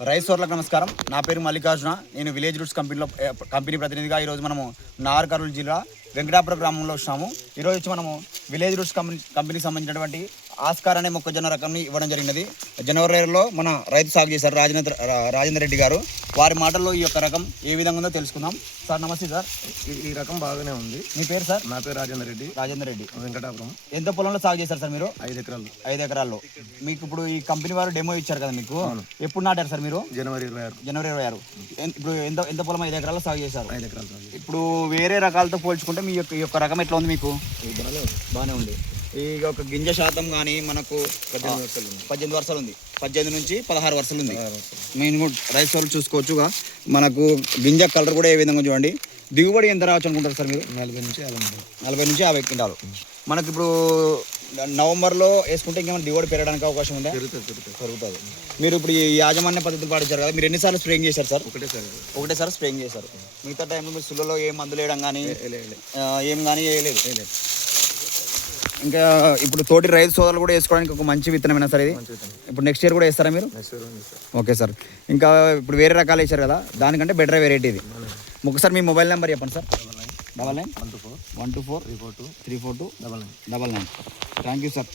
Rice సోర్లకు నమస్కారం. నా పేరు మల్లికార్జున. నేను విలేజ్ రూట్స్ కంపెనీ ప్రతినిధిగా ఈరోజు మనము నాగర్ జిల్లా వెంకటాపురం గ్రామంలో వచ్చినాము. ఈరోజు వచ్చి మనము విలేజ్ రూట్స్ కంపెనీకి సంబంధించినటువంటి ఆస్కార్ అనే మొక్కజొన్న రకంని ఇవ్వడం జరిగినది. జనవరిలో మన రైతు సాగు చేశారు రాజేంద్ర రెడ్డి గారు. వారి మాటల్లో ఈ యొక్క రకం ఏ విధంగా ఉందో తెలుసుకుందాం. సార్ నమస్తే సార్. ఈ రకం బాగానే ఉంది. మీ పేరు సార్? నా పేరు రాజేంద్ర రెడ్డి, వెంకటాపురం. ఎంత పొలంలో సాగు చేశారు సార్ మీరు? 5 ఎకరాలు. 5 ఎకరాల్లో. మీకు ఇప్పుడు ఈ కంపెనీ వారు డెమో ఇచ్చారు కదా మీకు, ఎప్పుడు నాటారు సార్ మీరు? జనవరి 26. ఇప్పుడు ఎంత పొలం? 5 ఎకరాల్లో సాగు చేశారు. 5 ఎకరాలు. ఇప్పుడు వేరే రకాలతో పోల్చుకుంటే మీ యొక్క రకం ఎట్లా ఉంది మీకు? బాగానే ఉంది. ఈ యొక్క గింజ శాతం కానీ మనకు 18 వర్షాలు ఉంది. 18 నుంచి 16 వర్షాలు ఉంది. మేము రైస్ సోర్లు చూసుకోవచ్చుగా. మనకు గింజ కలర్ కూడా ఏ విధంగా చూడండి. దిగుబడి ఎంత రావచ్చు అనుకుంటారు సార్ మీరు? 40 నుంచి 50 క్వింటాలు. మనకి ఇప్పుడు నవంబర్లో వేసుకుంటే ఇంకేమైనా దిగుబడి పెరగడానికి అవకాశం ఉందా? పెరుగుతుంది. మీరు ఇప్పుడు ఈ యాజమాన్య పద్ధతులు పాటించారు కదా, మీరు ఎన్నిసార్లు స్ప్రేయింగ్ చేశారు సార్? ఒకటేసారి స్ప్రేయింగ్ చేశారు. మిగతా టైంలో మీరు సుళ్ళలో ఏం మందులు వేయడం కానీ ఏం కానీ వేయలేదు. ఇంకా ఇప్పుడు తోటి రైతు సోదరులు కూడా వేసుకోవడానికి ఒక మంచి విత్తనమైనా సార్ ఇది. ఇప్పుడు నెక్స్ట్ ఇయర్ కూడా వేస్తారా మీరు? Okay sir. ఇంకా ఇప్పుడు వేరే రకాలు వేసారు కదా, దానికంటే బెటర్ వెరైటీ ఇది. ఒకసారి మీ మొబైల్ నెంబర్ చెప్పండి సార్. 99 124 342 999. Thank you sir.